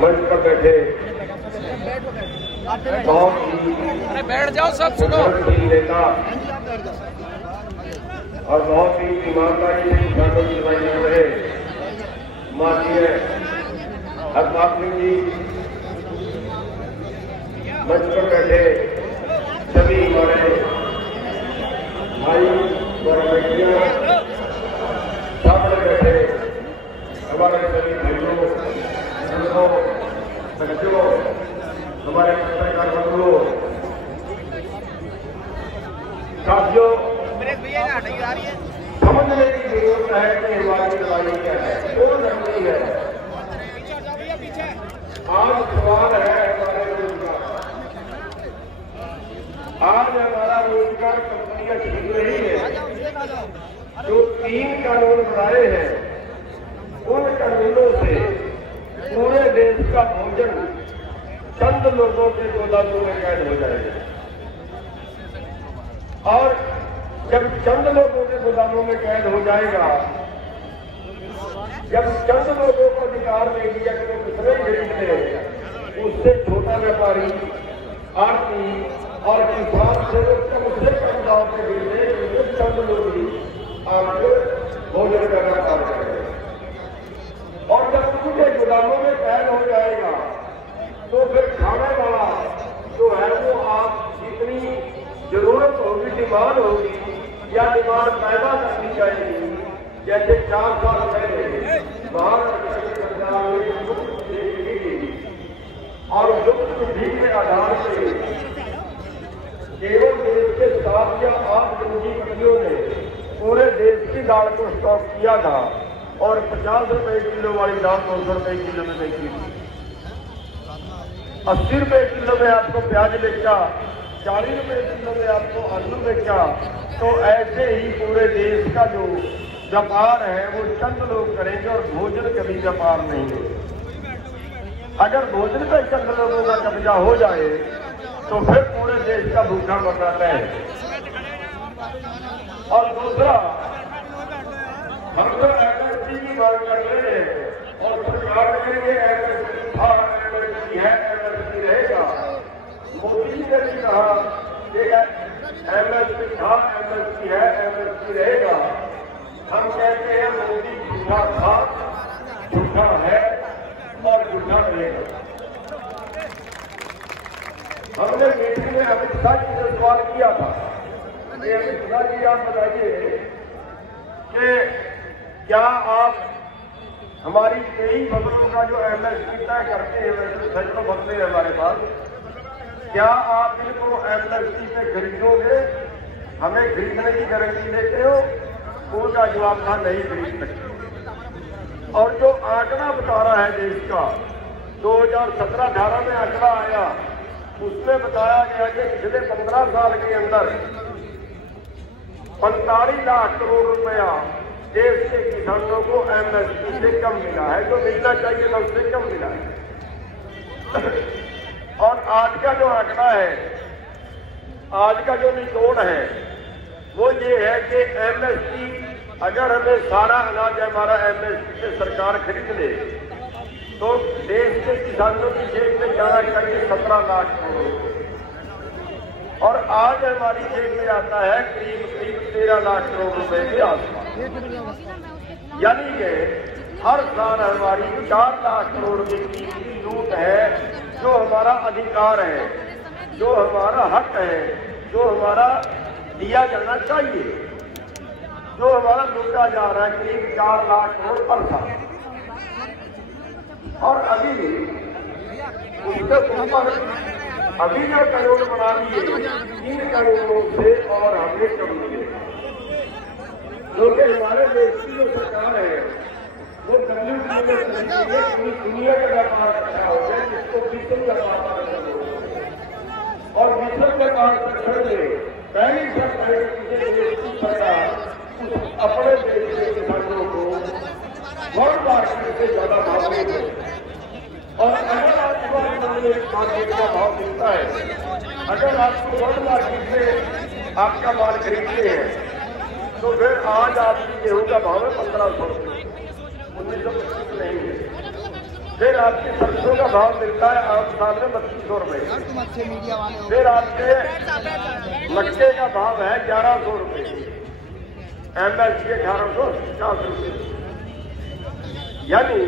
मंच पर बैठे बहुत ही बैठ जाओ सब सुनो नेता और बहुत ही ईमानदारी से किसानों की लड़ाई लड़ रहे माननीय हरपाल सिंह जी, मंच पर बैठे सभी हमारे भाई और बेटियां, सामने बैठे हमारे सभी भाइयों बच्चों, हमारे पत्रकार बंधुओं, साथियों, समझने की जरूरत है कि हमारी लड़ाई क्या है, कौन लड़ती है। आज सवाल है हमारे रोजगार। आज हमारा रोजगार कंपनियां छीन रही है। जो 3 कानून बनाए हैं, उन कानूनों से पूरे देश का भोजन चंद लोगों के गोदामों में कैद हो जाएगा। और जब चंद लोगों के गोदामों में कैद हो जाएगा, जब चंद लोगों को अधिकार दे दिया कि वो कितने खरीद ले, उससे छोटा व्यापारी, आरती और किसान से उससे कम दाम पे खरीदे, चंद लोग ही आपको भोजन करना काम करेंगे। और जब उनके गोदामों में कैद हो जाएगा तो फिर खाने वाला जो है वो आप जितनी जरूरत होगी, डिमांड होगी या डिमांड पैदा करनी चाहिए, जैसे 4 साल पहले और युक्त विधि के आधार से केवल देश के 7 या 8 पूंजीपतियों ने पूरे देश की दाल को स्टॉक किया था और 50 रुपए किलो वाली दाल 200 रुपए किलो में बेची थी। 80 रुपए किलो में आपको प्याज बेचा, 40 रुपए किलो में आपको आलू बेचा। तो ऐसे ही पूरे देश का जो व्यापार है वो चंद लोग करेंगे और भोजन कभी व्यापार नहीं है। अगर भोजन पे चंद लोगों का कब्जा हो जाए तो फिर पूरे देश का भूखा मरना है। और दूसरा, हम तो एमएसपी की बात कर रहे हैं और सरकार के लिए एमएसपी था, एमएसपी है, एमएसपी रहेगा। मोदी जी ने भी कहा कि एमएसपी था, एमएसपी है, एमएसपी रहेगा। हम कहते हैं मोदी झूठा था, झूठा है और झूठा रहेगा। हमने मीटिंग में अमित शाह जी से सवाल किया था कि अमित शाह जी आप बताइए कि क्या आप हमारी कई फसलों का जो एमएसपी तय करते हैं, वैसे सैकड़ों फसलें हैं हमारे पास, क्या आप इनको एमएसपी पे खरीदोगे? हमें खरीदने की गारंटी देते हो? उनका जवाब था नहीं खरीद सकते। और जो आंकड़ा बता रहा है देश का, 2017-18 में आंकड़ा आया, उसमें बताया गया कि पिछले 15 साल के अंदर 45 लाख करोड़ रुपया देश के किसानों को एमएसपी से कम मिला है। जो मिलना चाहिए था उससे कम मिला है। और आज का जो आंकड़ा है, आज का जो निचोड़ है, वो ये है कि एमएसपी, अगर हमें सारा अनाज हमारा एमएसपी से सरकार खरीद ले तो देश के किसानों की जेब में जाना चाहिए 17 लाख करोड़, और आज हमारी जेब में आता है करीब 13 लाख करोड़ रुपए के आसपास। यानी कि हर साल हमारी 4 लाख करोड़ की लूट है, जो हमारा अधिकार है, जो हमारा हक है, जो हमारा दिया जाना चाहिए, जो हमारा लूटा जा रहा है करीब 4 लाख करोड़ पर साल। और अभी उसके ऊपर अभी जो कानून बना दिए, इन कानूनों से और हमें कम मिले, क्योंकि हमारे देश की जो सरकार है वो WTO में पूरी दुनिया का व्यापार रखा हो गया, जिसको विश्व व्यापार और विश्व व्यापार संगठन में पहली सरकार सरकार अपने देश के किसानों को वर्ल्ड मार्केट से ज्यादा भाव देते। और अगर आपको मार्केट का भाव मिलता है, अगर आपको वर्ल्ड मार्केट में आपका माल खरीदते हैं तो फिर आज आपकी गेहूं का भाव है 1500 रुपये, 1925 नहीं है। फिर आपके सरसों का भाव मिलता है आम साल में 3200 रुपये। फिर आपके मक्के का भाव है 1100 रुपये, MSP 1850 रुपये। यानी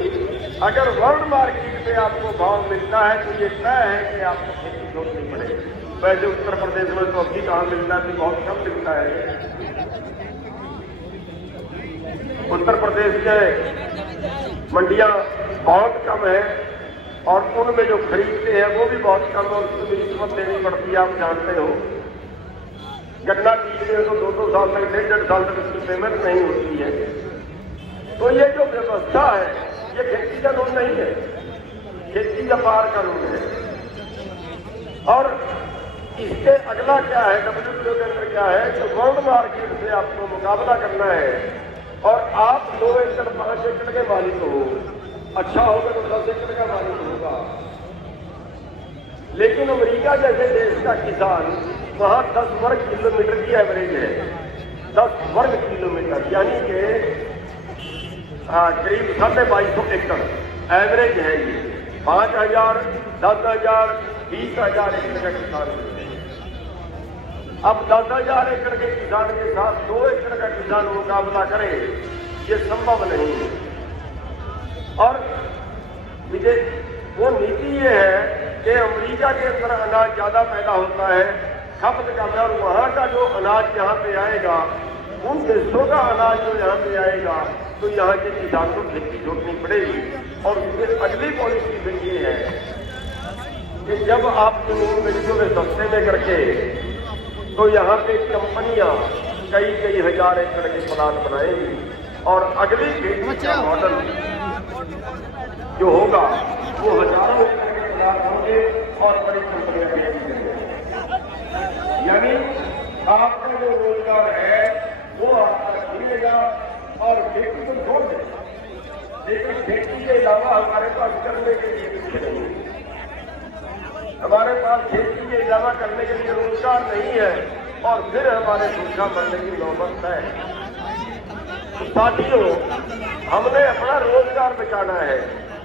अगर वर्ल्ड मार्केट में आपको भाव मिलता है तो ये तय है कि आपको खेती छोड़नी पड़ेगी। वैसे उत्तर प्रदेश में तो अभी कहाँ मिलता है, बहुत कम मिलता है। उत्तर प्रदेश के मंडियां बहुत कम है और उनमें जो खरीदते हैं वो भी बहुत कम है, उसको भी रिश्वत देनी पड़ती है, आप जानते हो। गन्ना बीजते हैं तो 2-2 साल तक, 1.5 साल तक उसकी पेमेंट नहीं होती है। तो ये जो व्यवस्था है ये खेती कानून नहीं है, खेती व्यापार कानून है। और इसके अगला क्या है, WTO के अंदर क्या है कि वर्ल्ड मार्केट से आपको मुकाबला करना है और आप 2 एकड़ 5 एकड़ के मालिक हो, अच्छा होगा तो 10 एकड़ का मालिक होगा। लेकिन अमेरिका जैसे देश का किसान वहां 10 वर्ग किलोमीटर की एवरेज है, 10 वर्ग किलोमीटर, यानी कि करीब 2250 एकड़ एवरेज है। ये 5000, 10,000, 20,000 एकड़ का किसान है। अब 10,000 एकड़ के किसान के साथ 2 एकड़ का किसान मुकाबला करे, ये संभव नहीं है। और वो नीति ये है कि अमेरिका के अंदर अनाज ज्यादा पैदा होता है, खपत कम है, और वहां का जो अनाज यहाँ पे आएगा, उन देशों का अनाज जो यहाँ पे आएगा तो यहाँ के किसान को खेती छोड़नी पड़ेगी। और उसके अगली पॉलिसी फिर ये है कि जब आप जमीन बेचोगे सस्ते में करके तो यहाँ पे कंपनियां कई हजार एकड़ के प्लाट बनाएंगी और अगली खेती का मॉडल जो होगा वो हजारों एकड़ के प्लाट होंगे और बड़ी कंपनियां बेचेंगी। यानी आपका जो रोजगार है वो आपका मिलेगा और खेती को छोड़ दें। लेकिन खेती के अलावा हमारे पास करने के लिए कुछ नहीं है, हमारे पास खेती के अलावा करने के लिए रोजगार नहीं है और फिर हमारे भूखा मरने की नौबत है। तो साथियों, हमने अपना रोजगार बचाना है,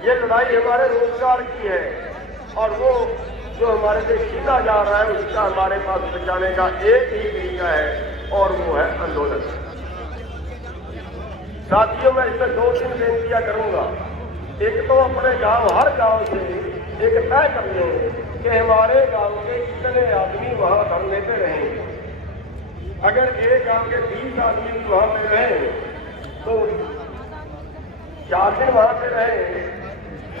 ये लड़ाई हमारे रोजगार की है और वो जो हमारे से छीना जा रहा है उसका हमारे पास बचाने का एक ही तरीका है और वो है आंदोलन। साथियों, मैं इसमें 2-3 बेनतियां करूंगा। एक तो अपने गांव, हर गांव से एक तय कर लें कि हमारे गांव के कितने आदमी वहां धरने पे रहेंगे। अगर एक गांव के 20 आदमी वहां पे रहें तो 4 दिन वहां पे रहें,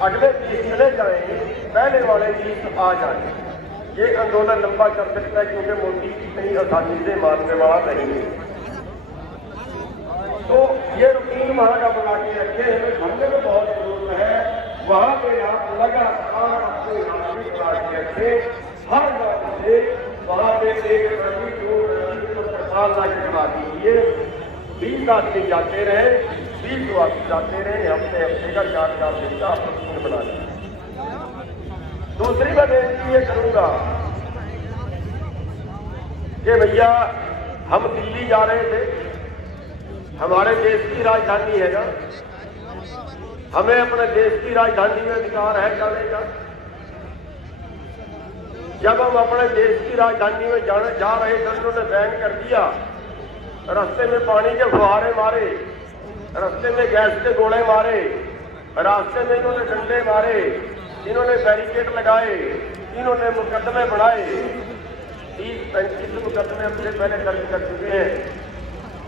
अगले 20 चले जाएं, पहले वाले 20 आ जाएं। ये आंदोलन लंबा चल सकता है क्योंकि मोदी इतनी आसानी से मानने वाला नहीं है। तो ये रूटीन वहां का बना के रखे, हमें घूमने में बहुत जरूरत है। वहां पे आप लगातार अपने नागरिक बना के रखे, हर गांव से वहां पे 1 रवि 2 रवि को सरकार ला के बना दीजिए। 20 आदमी जाते रहे, 20 आदमी जाते रहे, हफ्ते का 4-4 दिन का आप रूटीन बना लीजिए। दूसरी मैं बेनती ये करूंगा कि भैया हम दिल्ली जा रहे थे, हमारे देश की राजधानी है ना, हमें अपने देश की राजधानी में अधिकार है जाने का। जब हम अपने देश की राजधानी में जा रहे थे, उन्होंने बैन कर दिया, रास्ते में पानी के फुहारे मारे, रास्ते में गैस के गोले मारे, रास्ते में इन्होंने डंडे मारे, इन्होंने बैरिकेड लगाए, इन्होंने मुकदमे बढ़ाए। 30-35 मुकदमे हमसे पहले दर्ज कर चुके हैं।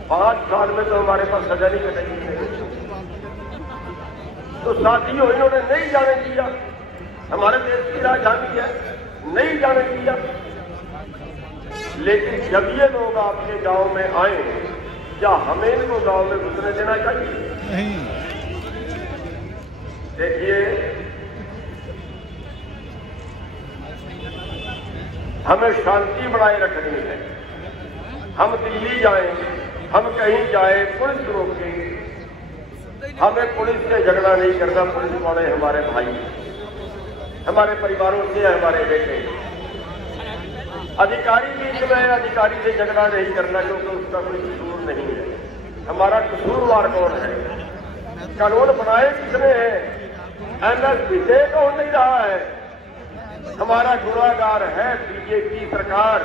5 साल में तो हमारे पास सजा नहीं कटेगी। तो साथियों, इन्होंने नहीं जाने दिया, हमारे देश की राजधानी है, नहीं जाने दिया। लेकिन जब ये लोग आपके गांव में आए, क्या हमें इनको गांव में घुसने देना चाहिए? नहीं। देखिए, हमें शांति बनाए रखनी है। हम दिल्ली जाएं, हम कहीं जाए, पुलिस रोके, हमें पुलिस से झगड़ा नहीं करना। पुलिस वाले हमारे भाई, हमारे परिवारों से हमारे बेटे। अधिकारी बीच में अधिकारी से झगड़ा नहीं करना क्योंकि उसका कोई कसूर नहीं है। हमारा कसूरवार कौन है? कानून बनाए किसने हैं? एमएसपी दे कौन नहीं रहा है? हमारा गुनाहगार है बीजेपी सरकार।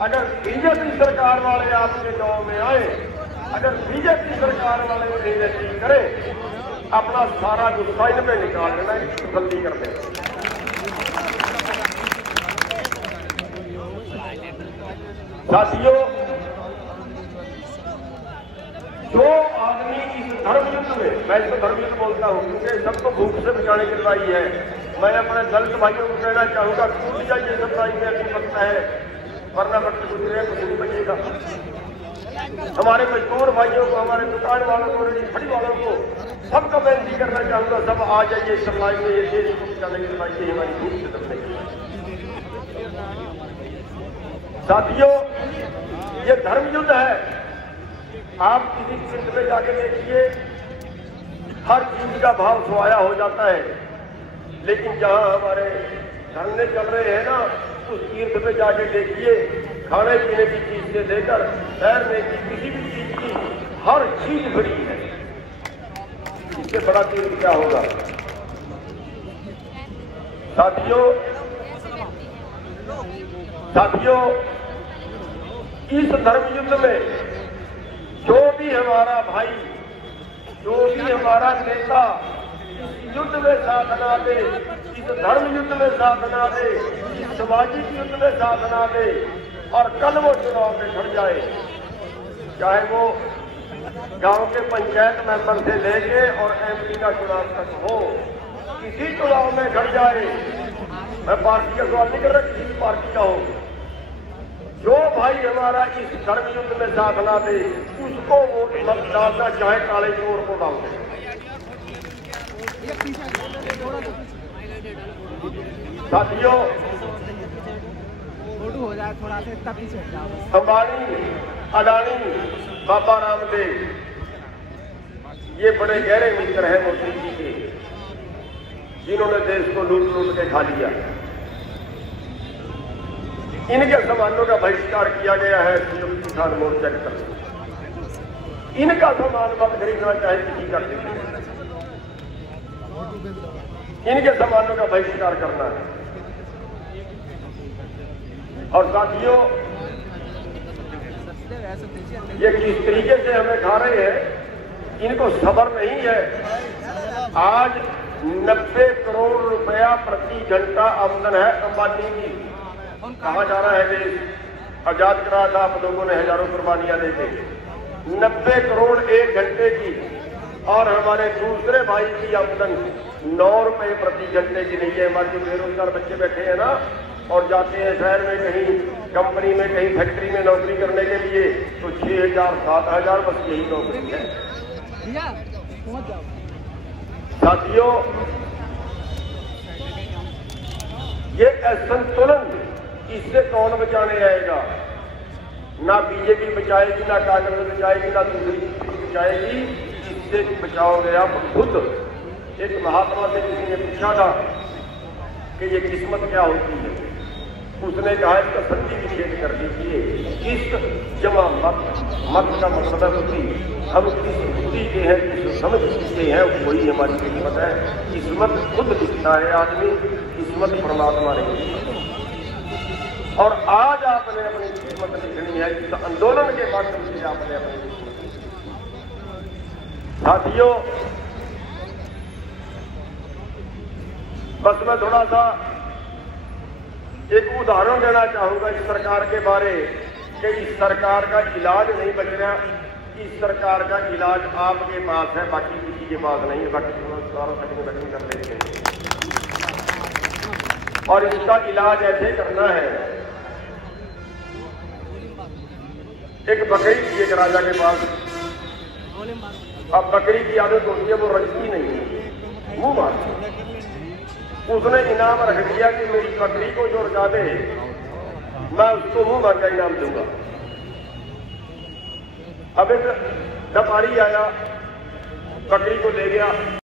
अगर बीजेपी सरकार वाले आपके गांव में आए, अगर बीजेपी सरकार वाले निरीक्षण करें, अपना सारा गुस्सा इन पे निकाल देना, जल्दी कर देना। साथियों, जो आदमी इस धर्म युद्ध में, मैं इसको धर्म युद्ध बोलता हूं क्योंकि सबको भूख से बचाने की लड़ाई है। मैं अपने दलित भाइयों को कहना चाहूंगा, टूट जाइए सब लड़ाई में, ऐसी वक्त है वरना वक्त गुजरे कुछ नहीं बचेगा। हमारे मजदूर भाइयों को, हमारे दुकान वालों को, रेहड़ी वालों को, सबको बेनती करना चाहूंगा, सब आ जाइए इस लड़ाई में। ये देश को बचाने की लड़ाई है, हमारी भूख से दबने की। साथियों, ये धर्म युद्ध है। आप किसी तीर्थ में जाके देखिए, हर चीज का भाव सुहाया हो जाता है, लेकिन जहां हमारे धरने चल रहे हैं ना, उस तीर्थ में जाके देखिए, खाने पीने की चीज से लेकर तैरने की किसी भी चीज की हर चीज फ्री है। इससे बड़ा तीर्थ क्या होगा? साथियों, इस धर्म युद्ध में जो भी हमारा भाई, जो भी हमारा नेता इस युद्ध में साथ ना दे, इस धर्म युद्ध में साथ ना दे, इस सामाजिक युद्ध में साथ ना दे और कल वो चुनाव में खड़ जाए, चाहे वो गांव के पंचायत मेंबर से लेके और एमपी का चुनाव तक हो, किसी चुनाव में खड़ जाए, मैं पार्टी का सवाल नहीं कर रहा, किसी पार्टी का हो, जो भाई हमारा इस धर्म युद्ध में साथ ना दे, उसको वोट मत डालना, चाहे काले चोर को डाल दे। साथियों, हो जाए थोड़ा सा, इतना पीछे अंबानी, अडानी, बाबा रामदेव, ये बड़े गहरे मित्र हैं मोदी जी के, जिन्होंने देश को लूट लूट के खा लिया। इनके सामानों का बहिष्कार किया गया है संयुक्त किसान मोर्चा की तरफ। इनका सामान मत खरीदना चाहे किसी का खरीदना, इनके सामानों का बहिष्कार करना है। और साथियों, ये किस तरीके से हमें खा रहे हैं, इनको सब्र नहीं है। आज 90 करोड़ रुपया प्रति घंटा आमदन है अंबानी की। कहाँ जा रहा है देश? आजाद कराया था आप लोगों ने हजारों कुर्बानियां देके, 90 करोड़ एक घंटे की। और हमारे दूसरे भाई की आमदन 9 रुपए प्रति घंटे की नहीं है। हमारे जो बेरोजगार बच्चे बैठे हैं ना, और जाते हैं शहर में कहीं कंपनी में, कहीं फैक्ट्री में नौकरी करने के लिए, तो 6,000 7,000 बस यही नौकरी है। साथियों, ये असंतुलन, इससे कौन बचाने आएगा? ना बीजेपी बचाएगी, ना कांग्रेस बचाएगी, ना दूसरी बचाएगी। इससे बचाओगे आप खुद। एक महात्मा से किसी ने पूछा था कि ये किस्मत क्या होती है? उसने कहा इसका सच्ची विच्छेद कर दीजिए। किस जमा मत, मत का मतलब है बुद्धि। हम किस बुद्धि के हैं, किस समझ के हैं, वही हमारी किस्मत है। किस्मत खुद लिखता है आदमी, किस्मत परमात्मा नहीं। और आज आपने अपनी किस्मत लिखनी है, इस आंदोलन के माध्यम से आपने अपनी किस्मत लिखनी। साथियों, बस मैं थोड़ा सा एक उदाहरण देना चाहूंगा इस सरकार के बारे, कि इस सरकार का इलाज नहीं बच रहा। इस सरकार का इलाज आपके पास है, बाकी किसी के पास नहीं है। बाकी सारा सेटिंग कर लेते हैं, और इसका इलाज ऐसे करना है। एक बकरी थी एक राजा के पास। अब बकरी की आदत होती है, वो रजती नहीं है, मुंह मारती। उसने इनाम रख दिया कि मेरी बकरी को जो रजा दे, मैं उसको मुंह मार का इनाम दूंगा। अब एक व्यापारी आया, बकरी को ले गया।